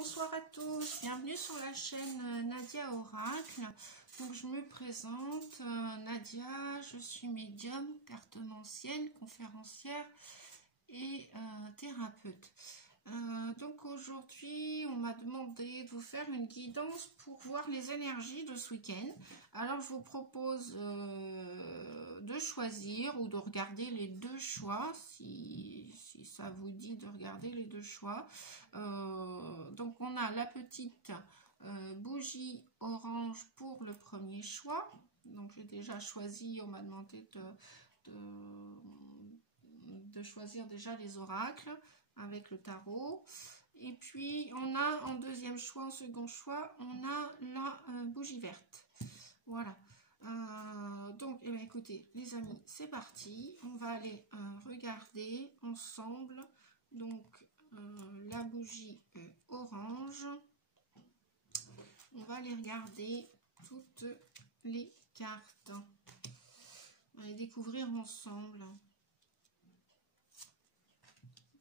Bonsoir à tous, bienvenue sur la chaîne Nadia Oracle. Donc je me présente, Nadia, je suis médium, cartomancienne, conférencière et thérapeute. Donc aujourd'hui on m'a demandé de vous faire une guidance pour voir les énergies de ce week-end. Alors je vous propose de choisir ou de regarder les deux choix si ça vous dit de regarder les deux choix. Donc on a la petite bougie orange pour le premier choix. Donc j'ai déjà choisi, on m'a demandé de choisir déjà les oracles avec le tarot. Et puis on a en deuxième choix, en second choix, on a la bougie verte. Voilà. Donc eh bien, écoutez les amis, c'est parti. On va aller regarder ensemble donc la bougie orange. On va aller regarder toutes les cartes. On va les découvrir ensemble.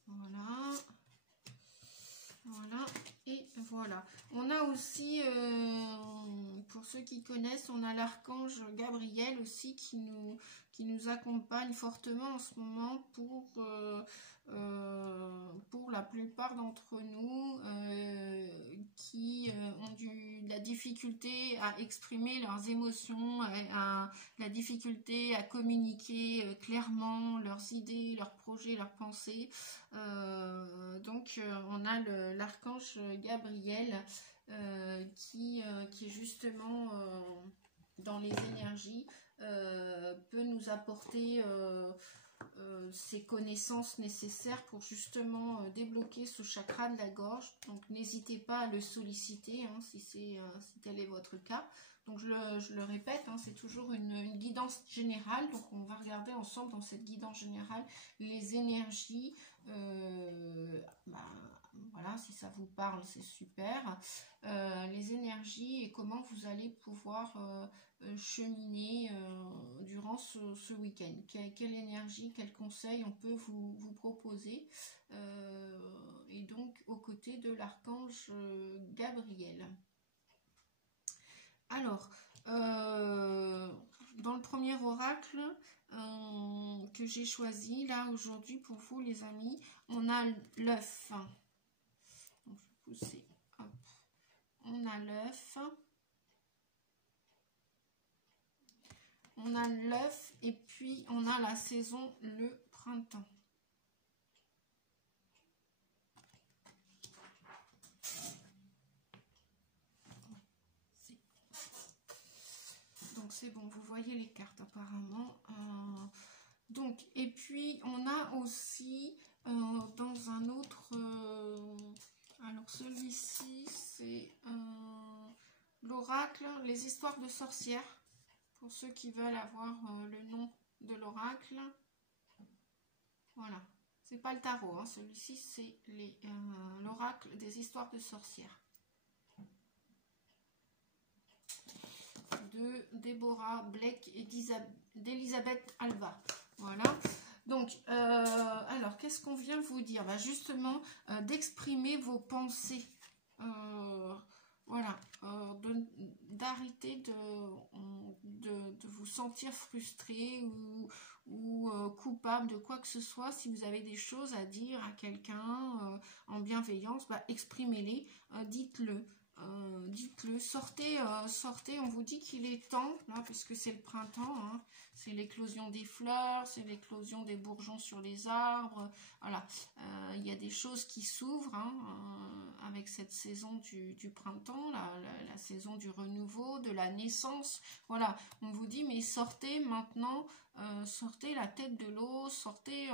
Voilà. Voilà. Et voilà. On a aussi, pour ceux qui connaissent, on a l'archange Gabriel aussi qui nous accompagne fortement en ce moment pour la plupart d'entre nous qui ont de la difficulté à exprimer leurs émotions, la difficulté à communiquer clairement leurs idées, leurs projets, leurs pensées. Donc on a l'archange Gabriel qui est justement dans les énergies, peut nous apporter ces connaissances nécessaires pour justement débloquer ce chakra de la gorge. Donc n'hésitez pas à le solliciter hein, si tel est votre cas. Donc je le répète, hein, c'est toujours une guidance générale. Donc on va regarder ensemble dans cette guidance générale les énergies. Voilà, si ça vous parle, c'est super. Les énergies et comment vous allez pouvoir cheminer durant ce week-end. Quelle énergie, quel conseil on peut vous proposer. Et donc aux côtés de l'archange Gabriel. Alors, dans le premier oracle que j'ai choisi, là, aujourd'hui, pour vous, les amis, on a l'œuf. Donc, je vais pousser. Hop. On a l'œuf. On a l'œuf et puis on a la saison, le printemps. Donc c'est bon, vous voyez les cartes apparemment. Donc et puis on a aussi dans un autre, alors celui-ci c'est l'oracle, les histoires de sorcières. Pour ceux qui veulent avoir le nom de l'oracle, voilà. C'est pas le tarot, hein. Celui-ci c'est l'oracle des histoires de sorcières. De Déborah Blake et d'Elisabeth Alba. Voilà. Donc, alors, qu'est-ce qu'on vient vous dire? Bah, justement, d'exprimer vos pensées. Voilà. D'arrêter de vous sentir frustré ou coupable de quoi que ce soit. Si vous avez des choses à dire à quelqu'un en bienveillance, bah, exprimez-les, dites-le. Dites-le, sortez, on vous dit qu'il est temps, là, puisque c'est le printemps, hein, c'est l'éclosion des fleurs, c'est l'éclosion des bourgeons sur les arbres, voilà, il y a des choses qui s'ouvrent hein, avec cette saison du printemps, la saison du renouveau, de la naissance, voilà, on vous dit mais sortez maintenant, sortez la tête de l'eau, sortez,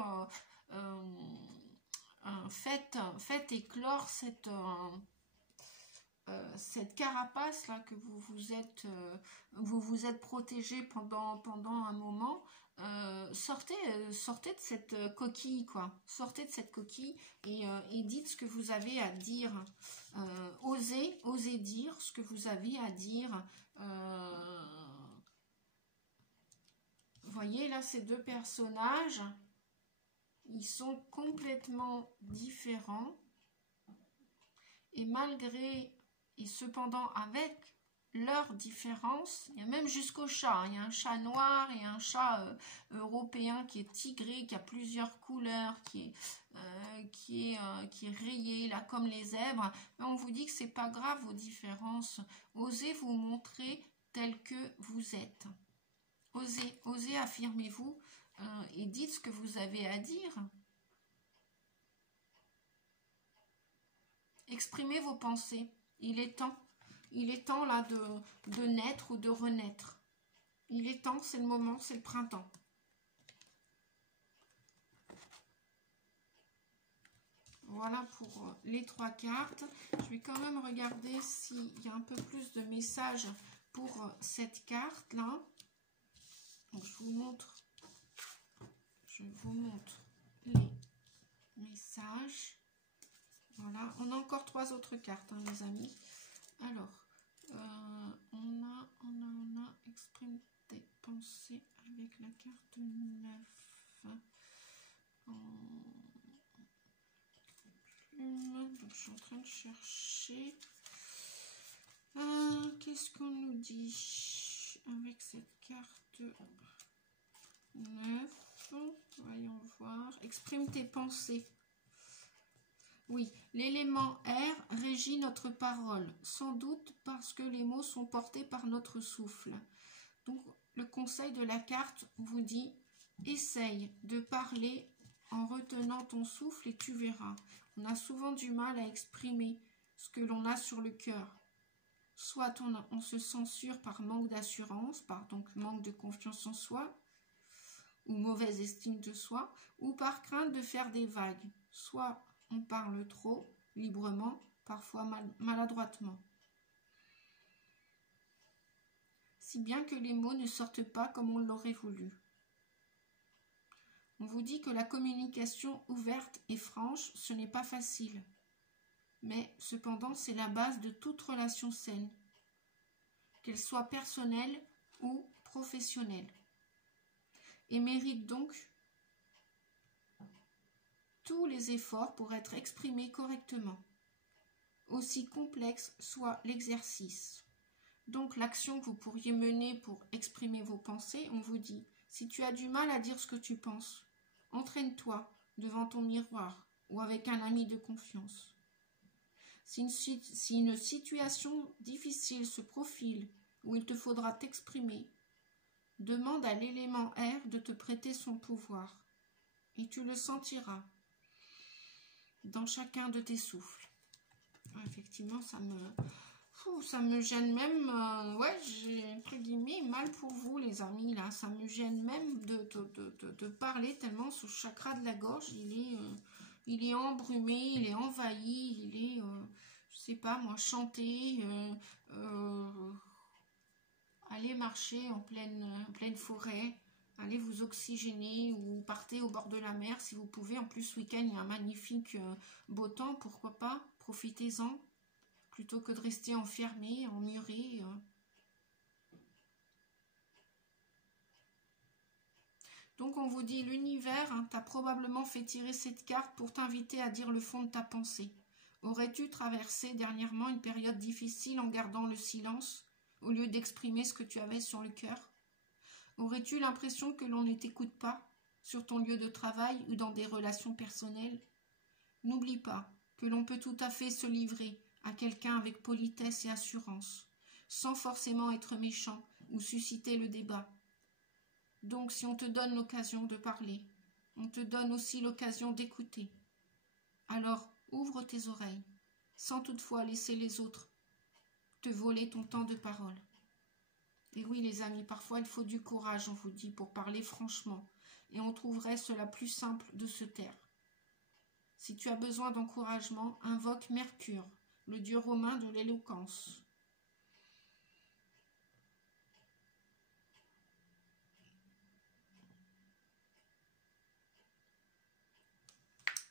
faites éclore cette carapace là que vous vous êtes protégé pendant un moment, sortez de cette coquille quoi, sortez de cette coquille et dites ce que vous avez à dire, osez dire ce que vous avez à dire. Vous voyez là ces deux personnages, ils sont complètement différents. Et malgré, et cependant avec leurs différences, il y a même jusqu'au chat, hein. Il y a un chat noir et un chat européen qui est tigré, qui a plusieurs couleurs, qui est rayé là comme les zèbres. Mais on vous dit que c'est pas grave vos différences. Osez vous montrer tel que vous êtes. Osez, affirmez-vous et dites ce que vous avez à dire. Exprimez vos pensées. Il est temps là de naître ou de renaître. Il est temps, c'est le moment, c'est le printemps. Voilà pour les 3 cartes. Je vais quand même regarder s'il y a un peu plus de messages pour cette carte-là. Je vous montre les messages. Voilà, on a encore 3 autres cartes, hein, les amis. Alors, on a exprime tes pensées avec la carte 9. Donc, je suis en train de chercher. Qu'est-ce qu'on nous dit avec cette carte 9? Voyons voir. Exprime tes pensées. Oui, l'élément R régit notre parole, sans doute parce que les mots sont portés par notre souffle. Donc, le conseil de la carte vous dit, essaye de parler en retenant ton souffle et tu verras. On a souvent du mal à exprimer ce que l'on a sur le cœur. Soit on se censure par manque d'assurance, par donc manque de confiance en soi, ou mauvaise estime de soi, ou par crainte de faire des vagues. Soit on parle trop, librement, parfois maladroitement. Si bien que les mots ne sortent pas comme on l'aurait voulu. On vous dit que la communication ouverte et franche, ce n'est pas facile. Mais cependant, c'est la base de toute relation saine, qu'elle soit personnelle ou professionnelle. Et mérite donc tous les efforts pour être exprimés correctement, aussi complexe soit l'exercice. Donc l'action que vous pourriez mener pour exprimer vos pensées, on vous dit, si tu as du mal à dire ce que tu penses, entraîne-toi devant ton miroir ou avec un ami de confiance. Si une situation difficile se profile où il te faudra t'exprimer, demande à l'élément R de te prêter son pouvoir et tu le sentiras dans chacun de tes souffles. Effectivement, ça me gêne même, ouais, j'ai entre guillemets mal pour vous les amis, là, ça me gêne même de parler tellement ce chakra de la gorge, il est embrumé, il est envahi, il est, je sais pas moi, chanter, aller marcher en pleine forêt, allez vous oxygéner ou partez au bord de la mer si vous pouvez. En plus, ce week-end, il y a un magnifique beau temps, pourquoi pas, profitez-en, plutôt que de rester enfermé, emmuré. Donc, on vous dit, l'univers t'a probablement fait tirer cette carte pour t'inviter à dire le fond de ta pensée. Aurais-tu traversé dernièrement une période difficile en gardant le silence, au lieu d'exprimer ce que tu avais sur le cœur? Aurais-tu l'impression que l'on ne t'écoute pas sur ton lieu de travail ou dans des relations personnelles? N'oublie pas que l'on peut tout à fait se livrer à quelqu'un avec politesse et assurance, sans forcément être méchant ou susciter le débat. Donc si on te donne l'occasion de parler, on te donne aussi l'occasion d'écouter. Alors ouvre tes oreilles, sans toutefois laisser les autres te voler ton temps de parole. Et oui les amis, parfois il faut du courage, on vous dit, pour parler franchement, et on trouverait cela plus simple de se taire. Si tu as besoin d'encouragement, invoque Mercure, le dieu romain de l'éloquence.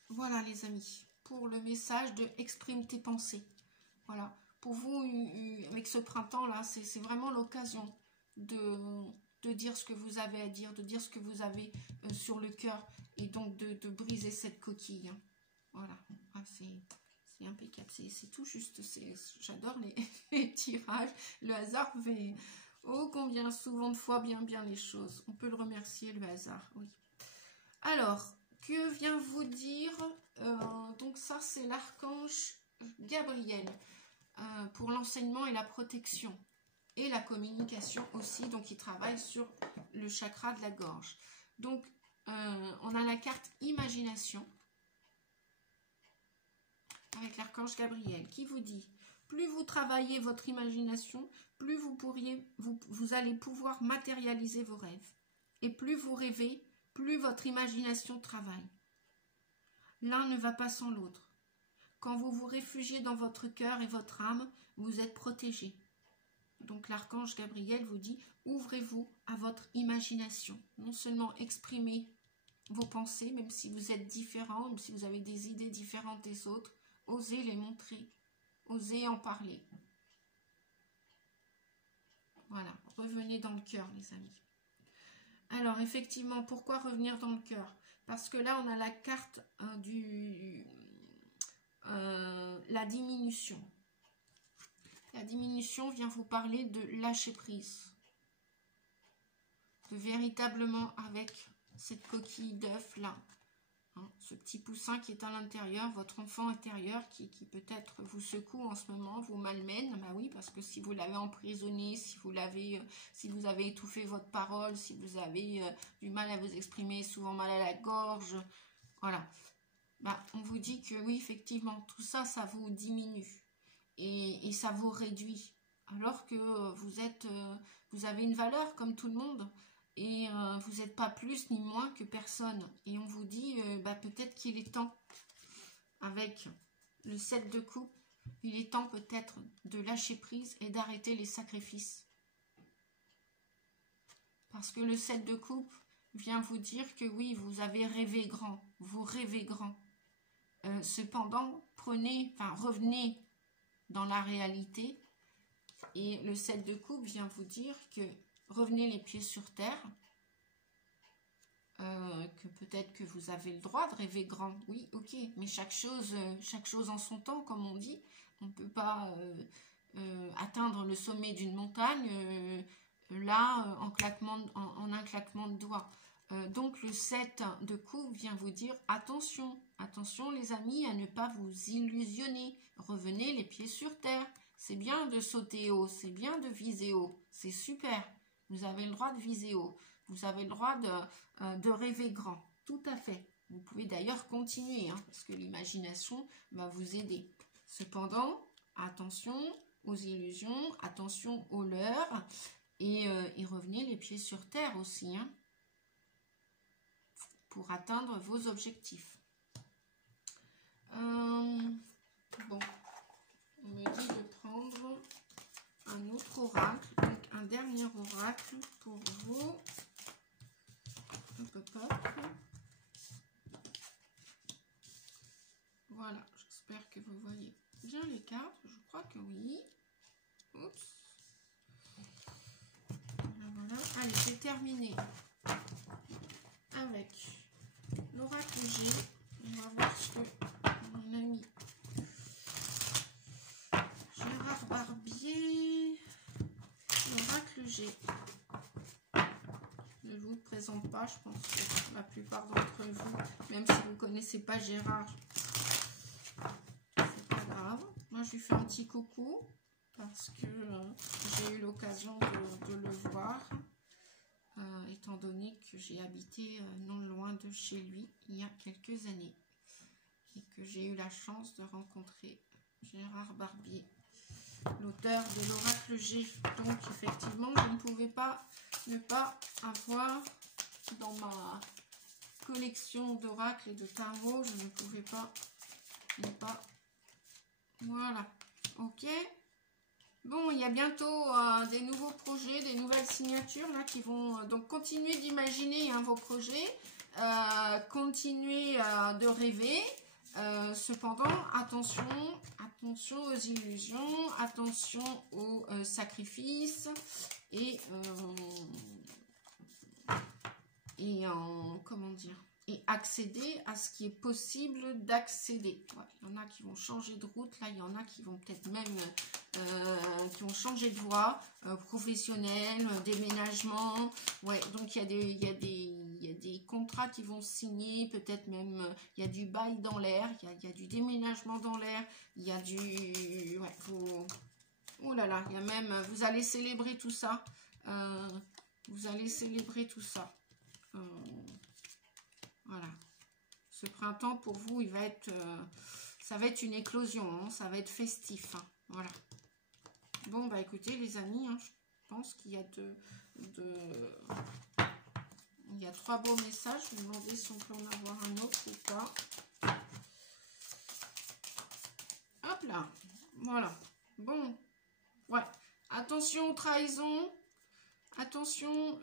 Voilà les amis, pour le message de exprime tes pensées. Voilà, pour vous, avec ce printemps-là, c'est vraiment l'occasion de dire ce que vous avez à dire, de dire ce que vous avez sur le cœur, et donc de briser cette coquille. Voilà, C'est impeccable, c'est tout juste. J'adore les tirages. Le hasard fait oh combien souvent de fois bien les choses. On peut le remercier, le hasard, oui. Alors, que vient vous dire donc ça, c'est l'archange Gabriel pour l'enseignement et la protection. Et la communication aussi, donc il travaille sur le chakra de la gorge. Donc, on a la carte imagination avec l'archange Gabriel qui vous dit, plus vous travaillez votre imagination, plus vous allez pouvoir matérialiser vos rêves. Et plus vous rêvez, plus votre imagination travaille. L'un ne va pas sans l'autre. Quand vous vous réfugiez dans votre cœur et votre âme, vous êtes protégé. Donc l'archange Gabriel vous dit, ouvrez-vous à votre imagination. Non seulement exprimez vos pensées, même si vous êtes différents, même si vous avez des idées différentes des autres, osez les montrer, osez en parler. Voilà, revenez dans le cœur, les amis. Alors, effectivement, pourquoi revenir dans le cœur? Parce que là, on a la carte la diminution. La diminution vient vous parler de lâcher prise. De véritablement, avec cette coquille d'œuf là, hein, ce petit poussin qui est à l'intérieur, votre enfant intérieur qui peut-être vous secoue en ce moment, vous malmène. Bah oui, parce que si vous l'avez emprisonné, si vous avez étouffé votre parole, si vous avez du mal à vous exprimer, souvent mal à la gorge, voilà. Bah, on vous dit que oui, effectivement, tout ça, ça vous diminue et ça vous réduit. Alors que vous avez une valeur comme tout le monde. Et vous n'êtes pas plus ni moins que personne. Et on vous dit, bah, peut-être qu'il est temps, avec le 7 de coupe, il est temps peut-être de lâcher prise et d'arrêter les sacrifices. Parce que le 7 de coupe vient vous dire que oui, vous avez rêvé grand, vous rêvez grand. Cependant, revenez dans la réalité. Et le 7 de coupe vient vous dire que revenez les pieds sur terre, que peut-être que vous avez le droit de rêver grand, oui, ok, mais chaque chose en son temps, comme on dit. On ne peut pas atteindre le sommet d'une montagne là, en un claquement de doigts. Donc le 7 de coupe vient vous dire attention, attention les amis, à ne pas vous illusionner, revenez les pieds sur terre. C'est bien de sauter haut, c'est bien de viser haut, c'est super. Vous avez le droit de viser haut. Vous avez le droit de rêver grand. Tout à fait. Vous pouvez d'ailleurs continuer, hein, parce que l'imagination va vous aider. Cependant, attention aux illusions, attention aux leurres, et revenez les pieds sur terre aussi, hein, pour atteindre vos objectifs. Bon, on me dit de prendre un autre oracle, donc un dernier oracle pour vous. Hop, hop, hop. Voilà, j'espère que vous voyez bien les cartes, je crois que oui. Oups. Voilà. Allez, j'ai terminé avec l'oracle G. On va voir ce que mon ami Gérard Barbier, l'oracle G. Je ne vous le présente pas, je pense que la plupart d'entre vous, même si vous ne connaissez pas Gérard, c'est pas grave. Moi, je lui fais un petit coucou parce que j'ai eu l'occasion de le voir, étant donné que j'ai habité non loin de chez lui il y a quelques années et que j'ai eu la chance de rencontrer Gérard Barbier, l'auteur de l'oracle G. Donc effectivement, je ne pouvais pas ne pas avoir dans ma collection d'oracles et de tarots, je ne pouvais pas ne pas. Voilà, ok. Bon, il y a bientôt des nouveaux projets, des nouvelles signatures là qui vont donc continuer d'imaginer, hein, vos projets, continuer de rêver. Cependant, attention aux illusions, attention aux sacrifices et comment dire, et accéder à ce qui est possible d'accéder. Ouais, il y en a qui vont changer de route, là il y en a qui vont peut-être même qui vont changer de voie, professionnelle, déménagement. Ouais, donc il y a des contrats qui vont se signer, peut-être même il y a du bail dans l'air, il y a du déménagement dans l'air, il y a du... Ouais, oh là là, il y a même... Vous allez célébrer tout ça. Vous allez célébrer tout ça. Voilà. Ce printemps, pour vous, il va être... ça va être une éclosion, hein, ça va être festif. Hein, voilà. Bon, bah écoutez, les amis, hein, je pense qu'il y a il y a 3 beaux messages. Je vais me demander si on peut en avoir un autre ou pas. Hop là. Voilà. Bon. Ouais. Attention aux trahisons. Attention.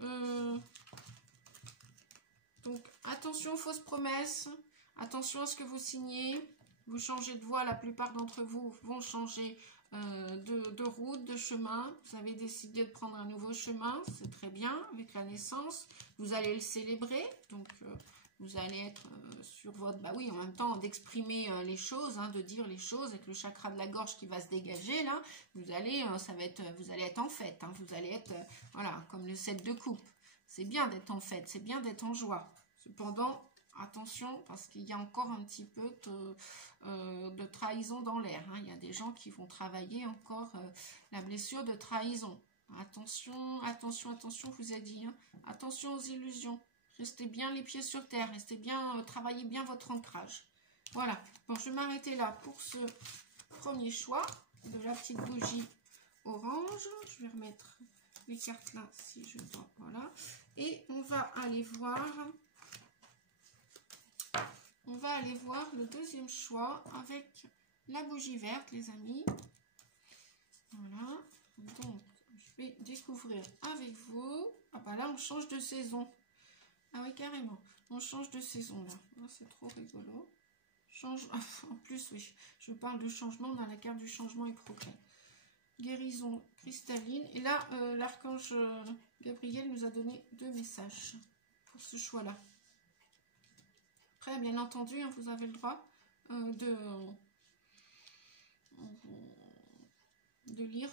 Donc, attention aux fausses promesses. Attention à ce que vous signez. Vous changez de voie. La plupart d'entre vous vont changer de route, de chemin. Vous avez décidé de prendre un nouveau chemin. C'est très bien avec la naissance. Vous allez le célébrer. Donc, vous allez être sur votre... Bah oui, en même temps, d'exprimer les choses, hein, de dire les choses avec le chakra de la gorge qui va se dégager, là. Vous allez, vous allez être en fête. Hein, vous allez être, voilà, comme le 7 de coupe. C'est bien d'être en fête, c'est bien d'être en joie. Cependant, attention, parce qu'il y a encore un petit peu de trahison dans l'air. Hein. Il y a des gens qui vont travailler encore la blessure de trahison. Attention, attention, attention, je vous ai dit. Hein. Attention aux illusions. Restez bien les pieds sur terre. Restez bien, travaillez bien votre ancrage. Voilà. Bon, je vais m'arrêter là pour ce premier choix de la petite bougie orange. Je vais remettre les cartes là si je dois. Voilà. Et on va aller voir... On va aller voir le deuxième choix avec la bougie verte, les amis. Voilà. Donc, je vais découvrir avec vous. Ah bah là, on change de saison. Ah oui, carrément. On change de saison là. Oh, c'est trop rigolo. Change... Ah, en plus, oui, je parle de changement dans la carte du changement et progrès. Guérison cristalline. Et là, l'archange Gabriel nous a donné 2 messages pour ce choix-là. Après, bien entendu, hein, vous avez le droit de lire,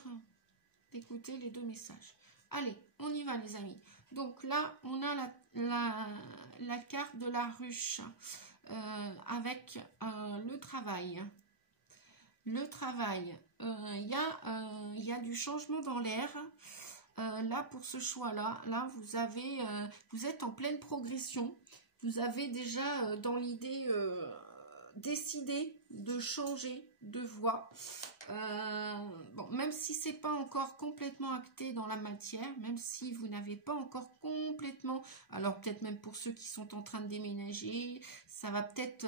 d'écouter les 2 messages. Allez, on y va les amis. Donc là, on a la carte de la ruche avec le travail. Le travail, il y a du changement dans l'air. Là, pour ce choix-là, là, vous êtes en pleine progression. Vous avez déjà dans l'idée décidé de changer de voie. Bon, même si c'est pas encore complètement acté dans la matière, même si vous n'avez pas encore complètement, alors peut-être même pour ceux qui sont en train de déménager, ça va peut-être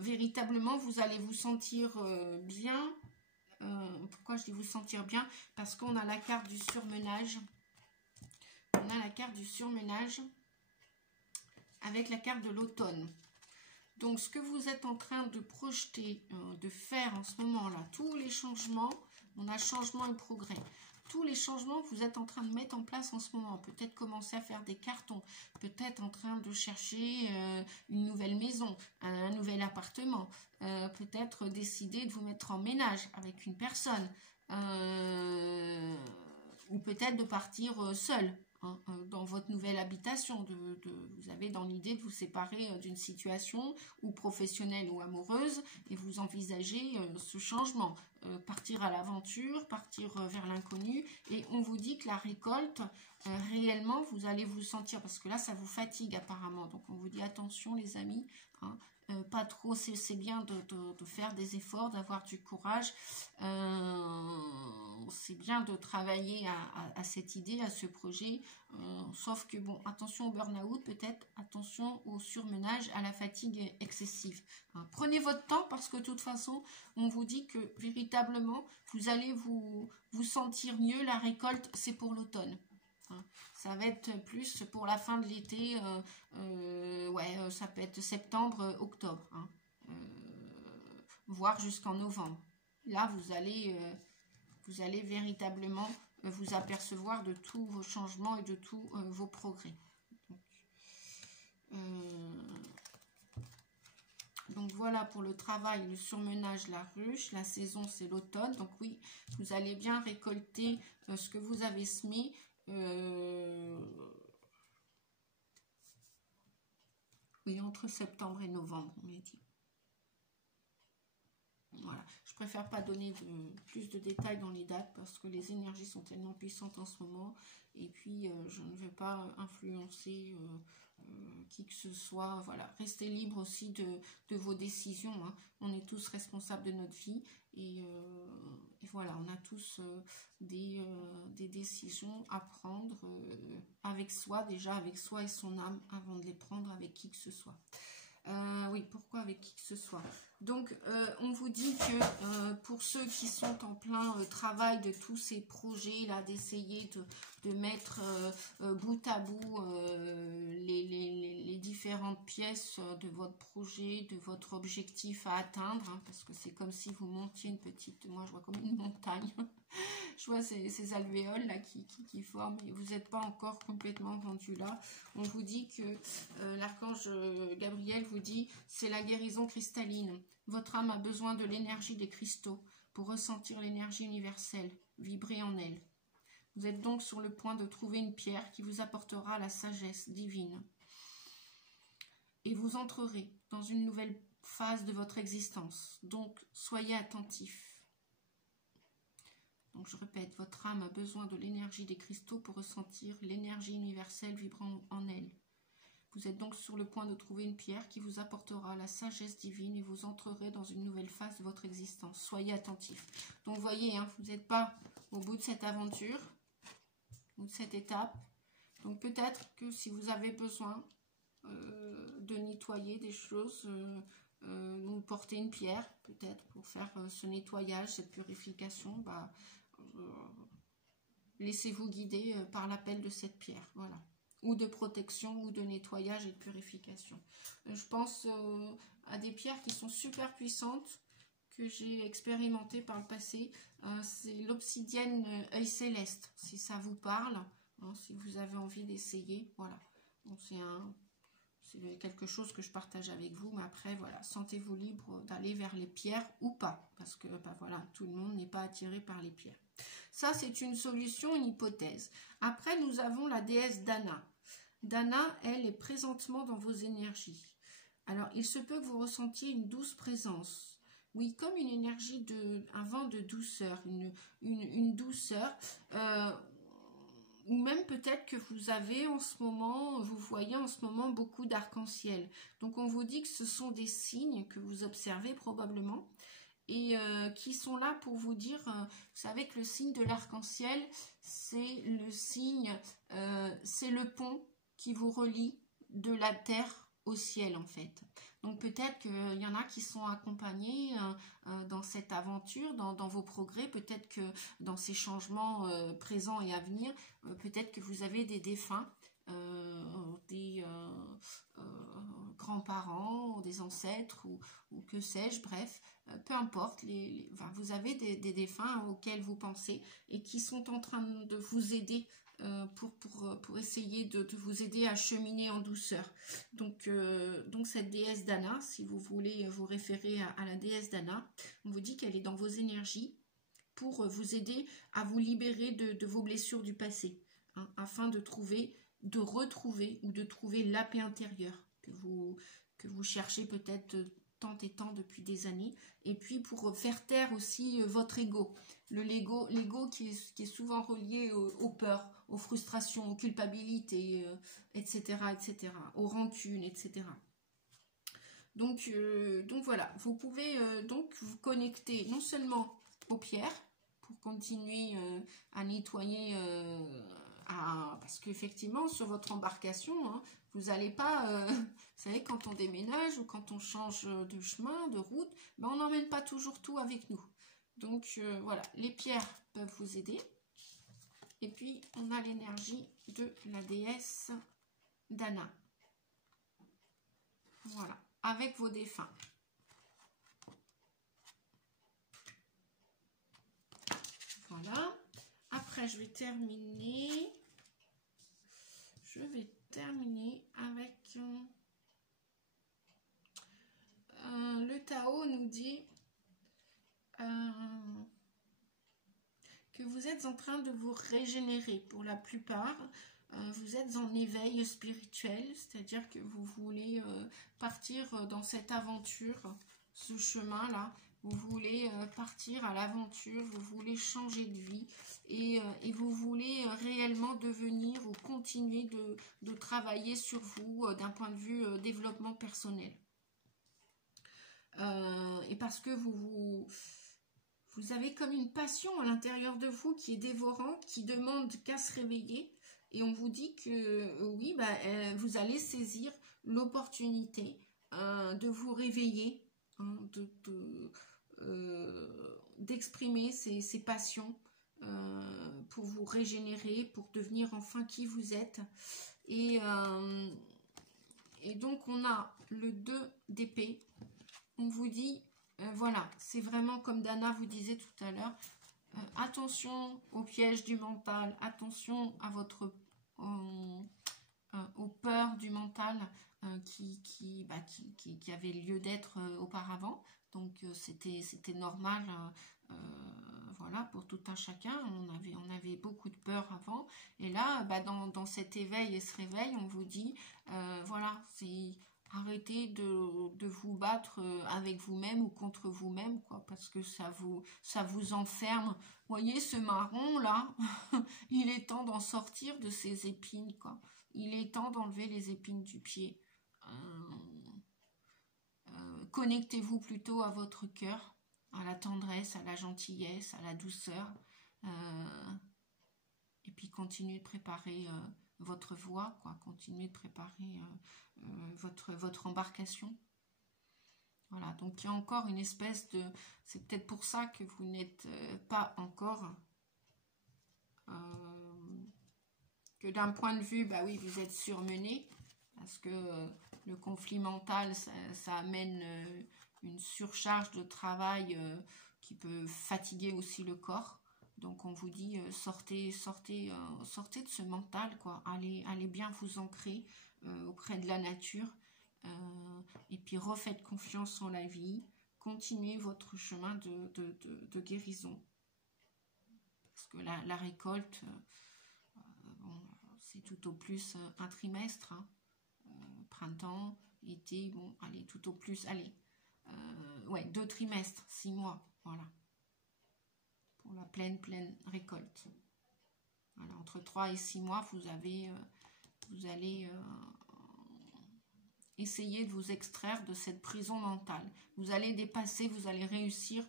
véritablement, vous allez vous sentir bien. Pourquoi je dis vous sentir bien? Parce qu'on a la carte du surmenage. On a la carte du surmenage avec la carte de l'automne. Donc, ce que vous êtes en train de projeter, de faire en ce moment-là, tous les changements, on a changement et progrès. Tous les changements que vous êtes en train de mettre en place en ce moment, peut-être commencer à faire des cartons, peut-être en train de chercher une nouvelle maison, un nouvel appartement, peut-être décider de vous mettre en ménage avec une personne, ou peut-être de partir seul. Hein, dans votre nouvelle habitation, vous avez dans l'idée de vous séparer d'une situation ou professionnelle ou amoureuse et vous envisagez ce changement, partir à l'aventure, partir vers l'inconnu, et on vous dit que la récolte, réellement vous allez vous sentir, parce que là ça vous fatigue apparemment, donc on vous dit attention les amis, hein, pas trop, c'est bien de faire des efforts, d'avoir du courage, c'est bien de travailler à cette idée, à ce projet, sauf que bon, attention au burn-out peut-être, attention au surmenage, à la fatigue excessive. Hein. Prenez votre temps parce que de toute façon, on vous dit que véritablement, vous allez vous sentir mieux, la récolte c'est pour l'automne. Hein. Ça va être plus pour la fin de l'été, ouais, ça peut être septembre, octobre, hein, voire jusqu'en novembre. Là, vous allez véritablement vous apercevoir de tous vos changements et de tous vos progrès. Donc, Donc voilà pour le travail, le surmenage, la ruche. La saison, c'est l'automne. Donc oui, vous allez bien récolter ce que vous avez semé. Oui, entre septembre et novembre, on est dit. Voilà, je préfère pas donner plus de détails dans les dates parce que les énergies sont tellement puissantes en ce moment. Et puis, je ne veux pas influencer qui que ce soit. Voilà, restez libre aussi de vos décisions. Hein. On est tous responsables de notre vie. Et voilà, on a tous des décisions à prendre avec soi, déjà avec soi et son âme, avant de les prendre avec qui que ce soit. Oui, pourquoi avec qui que ce soit. Donc, on vous dit que pour ceux qui sont en plein travail de tous ces projets-là, d'essayer de mettre bout à bout les différentes pièces de votre projet, de votre objectif à atteindre, hein, parce que c'est comme si vous montiez une petite, moi je vois comme une montagne, je vois ces alvéoles là qui forment, et vous n'êtes pas encore complètement rendu là. On vous dit que l'archange Gabriel vous dit, c'est la guérison cristalline. Votre âme a besoin de l'énergie des cristaux pour ressentir l'énergie universelle, vibrer en elle. Vous êtes donc sur le point de trouver une pierre qui vous apportera la sagesse divine. Et vous entrerez dans une nouvelle phase de votre existence. Donc, soyez attentifs. Donc, je répète, votre âme a besoin de l'énergie des cristaux pour ressentir l'énergie universelle vibrant en elle. Vous êtes donc sur le point de trouver une pierre qui vous apportera la sagesse divine et vous entrerez dans une nouvelle phase de votre existence. Soyez attentifs. Donc, vous voyez, hein, vous n'êtes pas au bout de cette aventure, ou de cette étape. Donc, peut-être que si vous avez besoin de nettoyer des choses, ou porter une pierre, peut-être, pour faire ce nettoyage, cette purification, bah, laissez-vous guider par l'appel de cette pierre. Voilà. Ou de protection, ou de nettoyage et de purification. Je pense à des pierres qui sont super puissantes, que j'ai expérimentées par le passé. C'est l'obsidienne œil céleste, si ça vous parle, hein, si vous avez envie d'essayer. Voilà. Donc c'est quelque chose que je partage avec vous, mais après, voilà, sentez-vous libre d'aller vers les pierres ou pas, parce que bah, voilà, tout le monde n'est pas attiré par les pierres. Ça, c'est une solution, une hypothèse. Après, nous avons la déesse Dana. Dana, elle, est présentement dans vos énergies. Alors, il se peut que vous ressentiez une douce présence. Oui, comme une énergie, un vent de douceur, une douceur, ou même peut-être que vous avez en ce moment, vous voyez en ce moment beaucoup d'arc-en-ciel. Donc, on vous dit que ce sont des signes que vous observez probablement, et qui sont là pour vous dire, vous savez que le signe de l'arc-en-ciel, c'est le signe, c'est le pont qui vous relie de la terre au ciel en fait. Donc peut-être qu'il y en a qui sont accompagnés dans cette aventure, dans vos progrès, peut-être que dans ces changements présents et à venir, peut-être que vous avez des défunts, des grands-parents, des ancêtres ou que sais-je, bref, peu importe, enfin, vous avez des défunts auxquels vous pensez et qui sont en train de vous aider pour essayer de vous aider à cheminer en douceur. Donc cette déesse Dana, si vous voulez vous référer à la déesse Dana, on vous dit qu'elle est dans vos énergies pour vous aider à vous libérer de vos blessures du passé, hein, afin de retrouver ou de trouver la paix intérieure que vous cherchez peut-être tant et tant depuis des années, et puis pour faire taire aussi votre ego, l'ego qui est souvent relié aux peurs, aux frustrations, aux culpabilités, etc., aux rancunes, etc. Donc voilà, vous pouvez donc vous connecter non seulement aux pierres pour continuer à nettoyer, parce qu'effectivement sur votre embarcation, hein, vous n'allez pas, vous savez, quand on déménage ou quand on change de chemin, de route, ben on n'emmène pas toujours tout avec nous. Donc voilà, les pierres peuvent vous aider. Et puis on a l'énergie de la déesse Dana. Voilà, avec vos défunts. Voilà. Après, je vais terminer avec dit que vous êtes en train de vous régénérer pour la plupart. Vous êtes en éveil spirituel, c'est-à-dire que vous voulez partir dans cette aventure, ce chemin-là. Vous voulez partir à l'aventure, vous voulez changer de vie et vous voulez réellement devenir ou continuer de travailler sur vous d'un point de vue développement personnel. Et parce que vous avez comme une passion à l'intérieur de vous qui est dévorante, qui demande qu'à se réveiller. Et on vous dit que oui, vous allez saisir l'opportunité de vous réveiller, hein, d'exprimer ces passions pour vous régénérer, pour devenir enfin qui vous êtes. Et donc on a le 2 d'épée. On vous dit, voilà, c'est vraiment comme Dana vous disait tout à l'heure, attention au piège du mental, attention à aux peurs du mental qui avait lieu d'être auparavant. Donc c'était normal, voilà, pour tout un chacun. On avait beaucoup de peur avant. Et là, dans cet éveil et ce réveil, on vous dit, voilà, arrêtez de vous battre avec vous-même ou contre vous-même, quoi, parce que ça vous enferme. Vous voyez ce marron là, il est temps d'en sortir de ces épines, quoi. Il est temps d'enlever les épines du pied. Connectez-vous plutôt à votre cœur, à la tendresse, à la gentillesse, à la douceur, et puis continuez de préparer votre voie, quoi. Continuez de préparer votre embarcation. Voilà, donc il y a encore une espèce de... C'est peut-être pour ça que vous n'êtes pas encore... que d'un point de vue, oui, vous êtes surmené, parce que le conflit mental, ça amène une surcharge de travail qui peut fatiguer aussi le corps. Donc on vous dit, sortez de ce mental, quoi. Allez bien vous ancrer auprès de la nature. Et puis refaites confiance en la vie, continuez votre chemin de guérison. Parce que la récolte, c'est tout au plus un trimestre, hein. Printemps, été, bon, allez, tout au plus, allez, 2 trimestres, 6 mois, voilà, pour la pleine récolte. Voilà, entre 3 et 6 mois, vous allez essayer de vous extraire de cette prison mentale. Vous allez dépasser, vous allez réussir,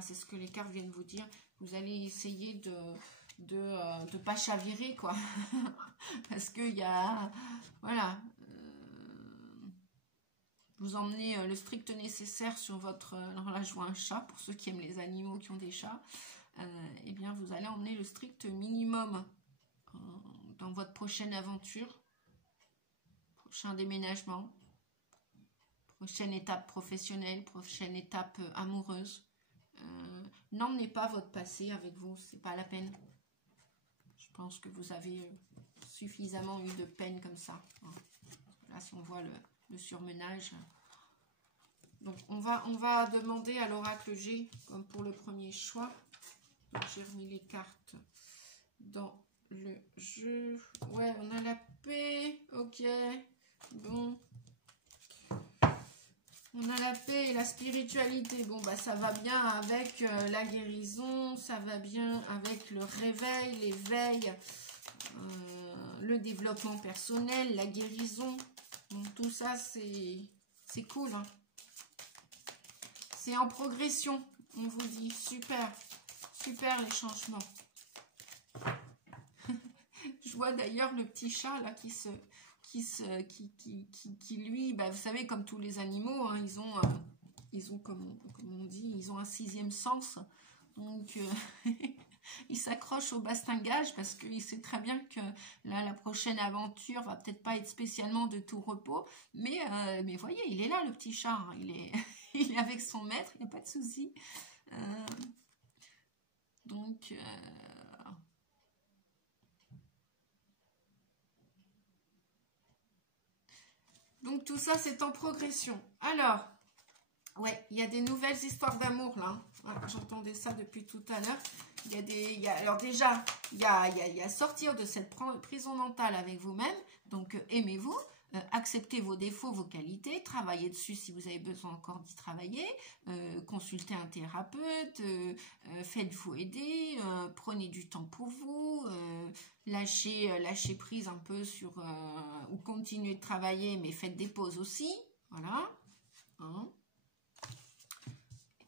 c'est ce que les cartes viennent vous dire, vous allez essayer de pas chavirer, quoi. Parce qu'il y a, voilà, vous emmenez le strict nécessaire sur votre, alors là je vois un chat, pour ceux qui aiment les animaux, qui ont des chats, eh bien vous allez emmener le strict minimum dans votre prochaine aventure, prochain déménagement, prochaine étape professionnelle, prochaine étape amoureuse. N'emmenez pas votre passé avec vous, c'est pas la peine. Je pense que vous avez suffisamment eu de peine comme ça, hein. Là, si on voit le surmenage. Donc, on va demander à l'oracle G, comme pour le premier choix. Donc, j'ai remis les cartes dans le jeu. Ouais, on a la paix. Ok. Bon. On a la paix et la spiritualité. Bon, ça va bien avec la guérison. Ça va bien avec le réveil, l'éveil, le développement personnel, la guérison. Donc, tout ça, c'est cool, hein. C'est en progression, on vous dit. Super, super les changements. Je vois d'ailleurs le petit chat là qui lui, vous savez, comme tous les animaux, hein, ils ont comme on dit, ils ont un 6e sens. Donc il s'accroche au bastingage parce qu'il sait très bien que là, la prochaine aventure va peut-être pas être spécialement de tout repos, mais voyez, il est là le petit chat, hein, il est avec son maître, il n'y a pas de souci. Donc tout ça c'est en progression. Alors Ouais, il y a des nouvelles histoires d'amour là. Voilà, j'entendais ça depuis tout à l'heure. Alors déjà, il y a sortir de cette prison mentale avec vous-même. Donc aimez-vous, acceptez vos défauts, vos qualités, travaillez dessus si vous avez besoin encore d'y travailler. Consultez un thérapeute, faites-vous aider, prenez du temps pour vous, lâchez prise un peu sur ou continuez de travailler, mais faites des pauses aussi. Voilà. Hein.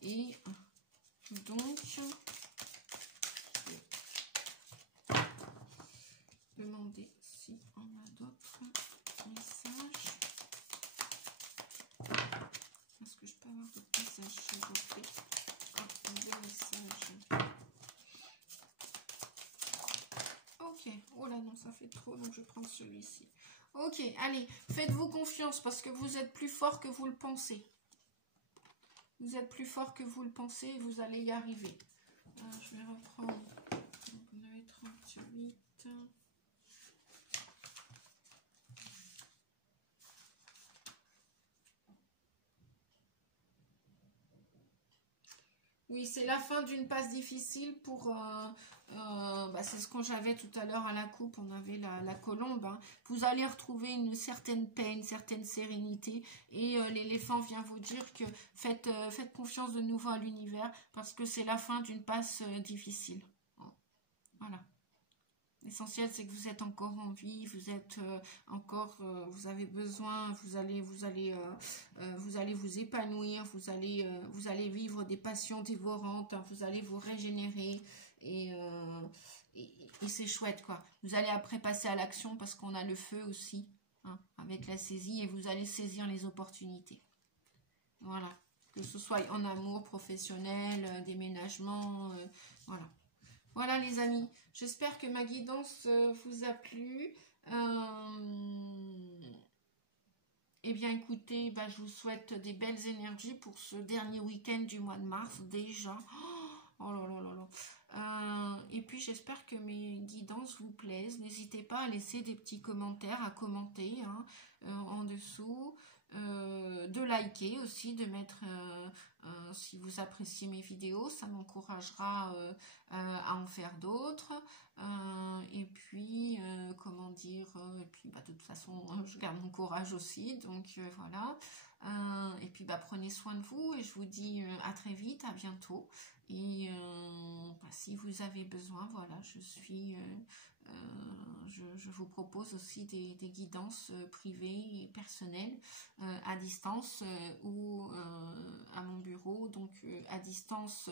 Et donc, je vais demander si on a d'autres messages. Est-ce que je peux avoir d'autres messages, s'il vous plaît? Des messages. Ok. Oh là non, ça fait trop, donc je vais prendre celui-ci. Ok, allez, faites-vous confiance parce que vous êtes plus fort que vous le pensez. Vous êtes plus fort que vous le pensez et vous allez y arriver. Alors, je vais reprendre. Donc, on avait 38. Oui, c'est la fin d'une passe difficile pour... c'est ce que j'avais tout à l'heure à la coupe, on avait la colombe. Hein. Vous allez retrouver une certaine paix, une certaine sérénité. Et l'éléphant vient vous dire que faites confiance de nouveau à l'univers parce que c'est la fin d'une passe difficile. Voilà. L'essentiel, c'est que vous êtes encore en vie, vous êtes encore, vous avez besoin, vous allez vous épanouir, vous allez vivre des passions dévorantes, hein, vous allez vous régénérer et c'est chouette quoi. Vous allez après passer à l'action parce qu'on a le feu aussi, hein, avec la saisie et vous allez saisir les opportunités. Voilà, que ce soit en amour, professionnel, déménagement, voilà. Voilà les amis, j'espère que ma guidance vous a plu. Eh bien écoutez, je vous souhaite des belles énergies pour ce dernier week-end du mois de mars déjà. Oh là là là là. Et puis j'espère que mes guidances vous plaisent. N'hésitez pas à laisser des petits commentaires, à commenter hein, en dessous. De liker aussi, de mettre si vous appréciez mes vidéos, ça m'encouragera à en faire d'autres. Et puis comment dire, et puis de toute façon je garde mon courage aussi, donc voilà. Et puis prenez soin de vous et je vous dis à très vite, à bientôt. Et si vous avez besoin, voilà, je vous propose aussi des guidances privées et personnelles à distance ou à mon bureau. Donc à distance,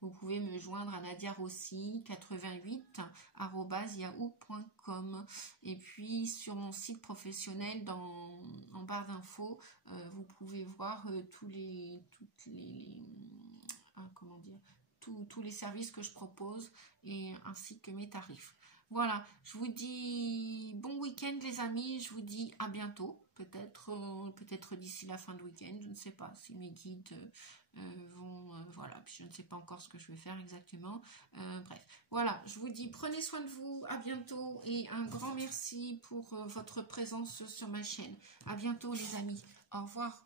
vous pouvez me joindre à nadiarossi88@yahoo.com. Et puis sur mon site professionnel, en barre d'infos, vous pouvez voir tous les services que je propose et ainsi que mes tarifs. Voilà, je vous dis bon week-end les amis, je vous dis à bientôt, peut-être d'ici la fin de week-end, je ne sais pas si mes guides vont, voilà, puis je ne sais pas encore ce que je vais faire exactement, bref, voilà, je vous dis prenez soin de vous, à bientôt et un grand merci pour votre présence sur ma chaîne, à bientôt les amis, au revoir.